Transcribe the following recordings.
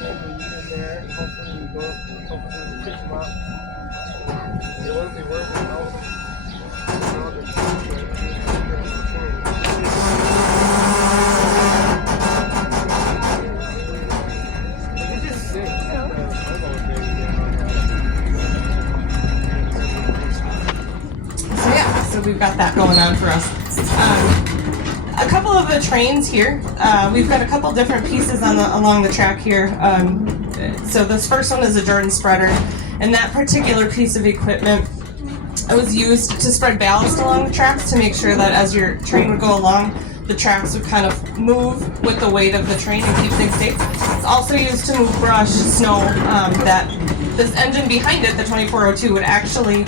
Hopefully we in there, and hopefully we go, hopefully we pick them up. They won't be working out. So we've got that going on for us. A couple of the trains here. We've got a couple different pieces along the track here. So this first one is a Jordan spreader, and that particular piece of equipment was used to spread ballast along the tracks to make sure that as your train would go along, the tracks would kind of move with the weight of the train and keep things safe. It's also used to move brush, snow, that this engine behind it, the 2402, would actually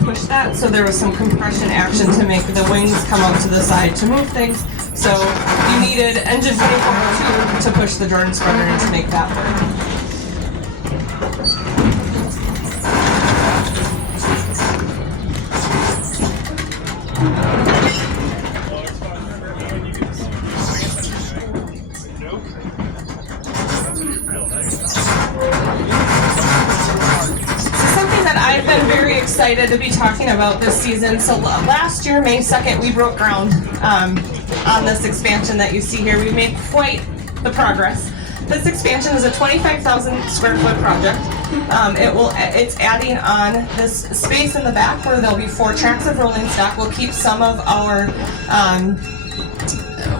push that, so there was some compression action to make the wings come up to the side to move things. So you needed engine 2402 to push the Jordan spreader and to make that work. I've been very excited to be talking about this season. So last year, May 2nd, we broke ground on this expansion that you see here. We've made quite the progress. This expansion is a 25,000 square foot project. It's adding on this space in the back where there'll be 4 tracks of rolling stock. We'll keep some of our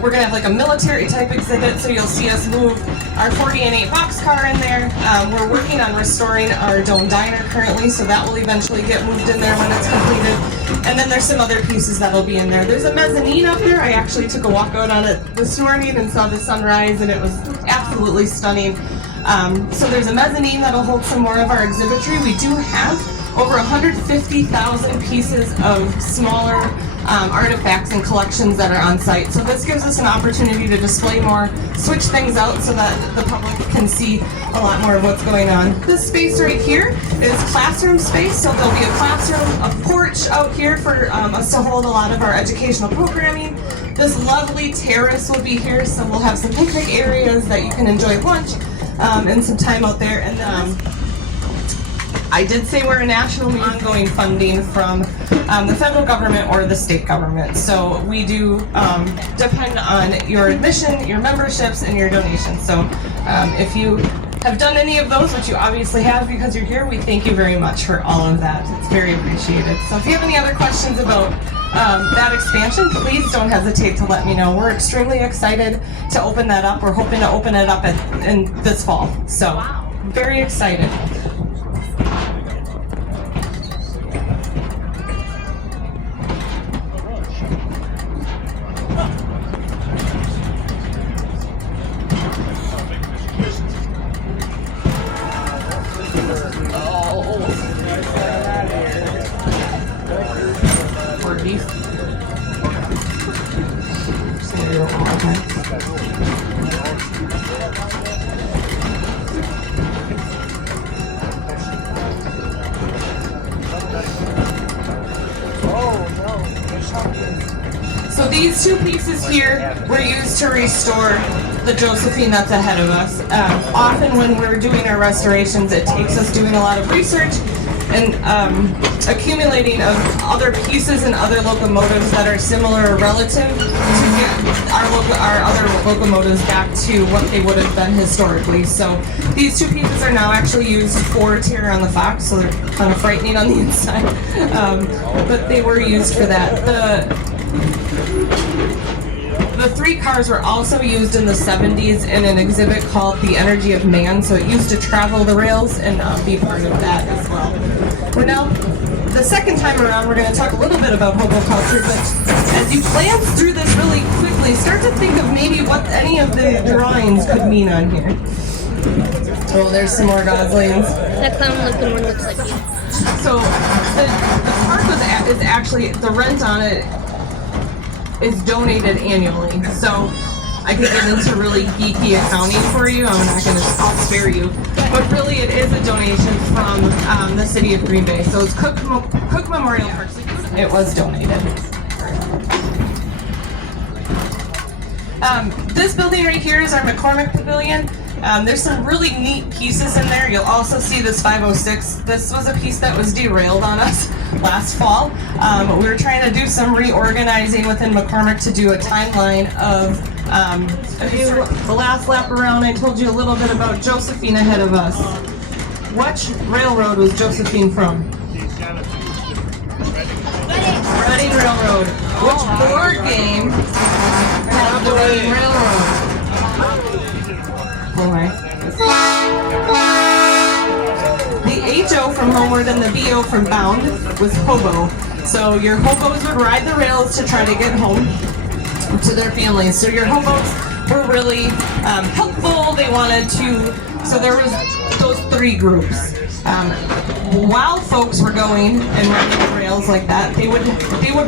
we're going to have like a military type exhibit, so you'll see us move our 40 and 8 boxcar in there. We're working on restoring our Dome Diner currently, so that will eventually get moved in there when it's completed. And then there's some other pieces that'll be in there. There's a mezzanine up there. I actually took a walk out on it this morning and saw the sunrise, and it was absolutely stunning. So there's a mezzanine that'll hold some more of our exhibitry. We do have over 150,000 pieces of smaller artifacts and collections that are on site. So this gives us an opportunity to display more, switch things out so that the public can see a lot more of what's going on. This space right here is classroom space, so there'll be a classroom, a porch out here for us to hold a lot of our educational programming. This lovely terrace will be here, so we'll have some picnic areas that you can enjoy lunch and some time out there. And I did say we're a nationally ongoing funding from the federal government or the state government. So we do depend on your admission, your memberships, and your donations. So if you have done any of those, which you obviously have because you're here, we thank you very much for all of that. It's very appreciated. So if you have any other questions about that expansion, please don't hesitate to let me know. We're extremely excited to open that up. We're hoping to open it up in this fall. So very excited. So these 2 pieces here were used to restore the Josephine that's ahead of us. Often when we're doing our restorations, it takes us doing a lot of research and accumulating of other pieces and other locomotives that are similar or relative to get our other locomotives back to what they would have been historically. So these 2 pieces are now actually used for Terror on the Fox, so they're kind of frightening on the inside, but they were used for that. The 3 cars were also used in the 70s in an exhibit called The Energy of Man, so it used to travel the rails and be part of that as well. We're now, the second time around, we're going to talk a little bit about hobo culture, but as you glance through this really quickly, start to think of maybe what any of the drawings could mean on here. Oh, there's some more goslings. That clown looking one looks like you. So the park is actually, the rent on it is donated annually. So I could get into really geeky accounting for you. I'll spare you. But really it is a donation from the city of Green Bay. So it's Cook Memorial Park. It was donated. This building right here is our McCormick Pavilion. There's some really neat pieces in there. You'll also see this 506. This was a piece that was derailed on us last fall. We were trying to do some reorganizing within McCormick to do a timeline of the last lap around. I told you a little bit about Josephine ahead of us. Which railroad was Josephine from? Reading Railroad. Which board game had the Reading Railroad? The HO from Homeward and the BO from Bound was hobo. So your hobos would ride the rails to try to get home to their families. So your hobos were really helpful. They wanted to, so there was those three groups. While folks were going and riding the rails like that, they would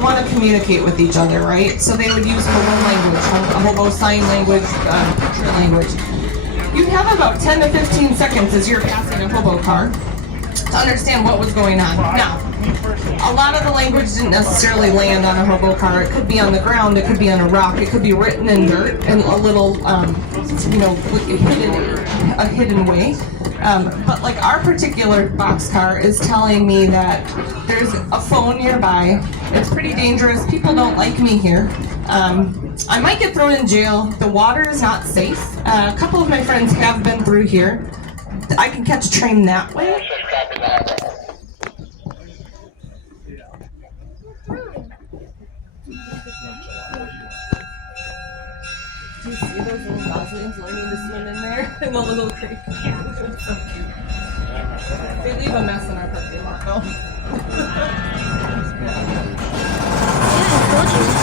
want to communicate with each other, right? So they would use hobo language, hobo sign language, picture language. You'd have about 10 to 15 seconds as you're passing a hobo car to understand what was going on. Now, a lot of the language didn't necessarily land on a hobo car. It could be on the ground, it could be on a rock, it could be written in dirt in a little, hidden way. But like our particular boxcar is telling me that there's a phone nearby. It's pretty dangerous. People don't like me here. I might get thrown in jail. The water is not safe. A couple of my friends have been through here. I can catch a train that way. Do you see those little goslings learning to swim in there in the little creek? So cute. They leave a mess in our parking lot though.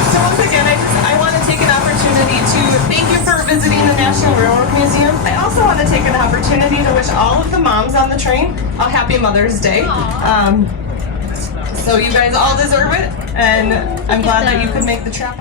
So once again, I want to take an opportunity to thank you for visiting the National Railroad Museum. I also want to take an opportunity to wish all of the moms on the train a happy Mother's Day. So you guys all deserve it, and I'm glad that you could make the trip.